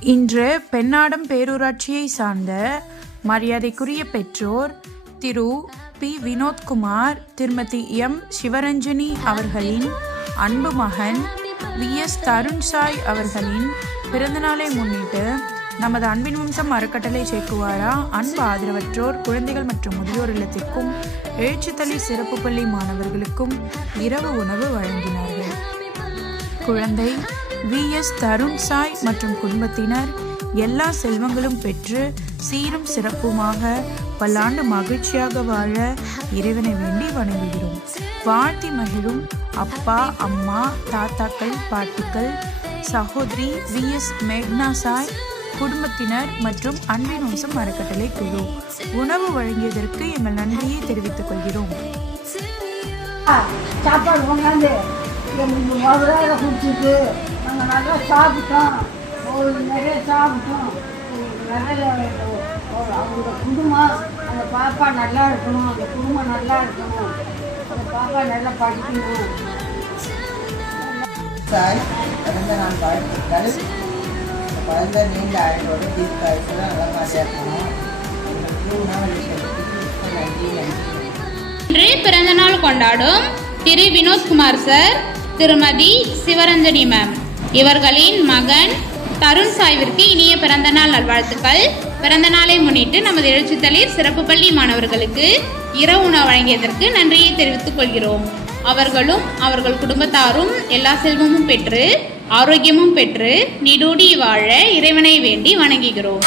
இன்று பெண்ணாடம் பேரூராட்சியை சார்ந்த மரியாதைக்குரிய பெற்றோர் திரு பி. வினோத்குமார் திருமதி எம். சிவரஞ்சனி அவர்களின் அன்பு மகன் வி. எஸ். தருண் சாய் அவர்களின் பிறந்தநாளை முன்னிட்டு நமது அன்பின் வம்சம் அறக்கட்டளை சேர்க்குவாரா? அன்பு ஆதரவற்றோர் குழந்தைகள் மற்றும் முதியோர் இல்லத்திற்கும் எழுச்சித்தளி சிறப்பு பள்ளி மாணவர்களுக்கும் இரவு உணவு வழங்கினார்கள். குழந்தை வி. எஸ். தருண் சாய் மற்றும் குடும்பத்தினர் எல்லா செல்வங்களும் பெற்று சீரும் சிறப்புமாக பல்லாண்டு மகிழ்ச்சியாக வாழ இறைவனை வேண்டி வணங்குகிறோம். வாழ்த்தி மகிழும் அப்பா அம்மா தாத்தாக்கள் பாட்டிகள் சகோதரி வி. எஸ். மேக்னா சாய் குடும்பத்தினர் மற்றும் அன்பின் வம்சம் அறக்கட்டளை குழு. உணவு வழங்கியதற்கு எங்கள் நன்றியை தெரிவித்துக் கொள்கிறோம். சாப்பாடு கொண்டாந்து எங்களுக்கு நாங்கள் நல்லா சாப்பிட்டோம். ஒரு நிறைய சாப்பிட்டோம். நிறைய அவங்க குடும்பம் அந்த பாப்பா நல்லா இருக்கணும் அந்த குடும்பம் நல்லா இருக்கணும். அந்த பாப்பா நல்லா படிக்கணும். சாய் பிறந்த நாள் வாழ்த்துக்கள். குழந்தை நீண்ட ஆயுளோட இருக்கணும் உணவு விஷயத்துக்கு நன்றி நன்றி. இன்று பிறந்தநாள் கொண்டாடும் திரு வினோத்குமார் சார் திருமதி சிவரஞ்சனி மேம். இவர்களின் மகன் தருண் சாய்விற்கு இனிய பிறந்தநாள் நல்வாழ்த்துக்கள். பிறந்த நாளை முன்னிட்டு நமது எழுச்சித்தளிர் சிறப்பு பள்ளி மாணவர்களுக்கு இரவு உணவு வழங்கியதற்கு நன்றியை தெரிவித்துக் கொள்கிறோம். அவர்களும் அவர்கள் குடும்பத்தாரும் எல்லா செல்வமும் பெற்று ஆரோக்கியமும் பெற்று நிடூடி வாழ இறைவனை வேண்டி வணங்குகிறோம்.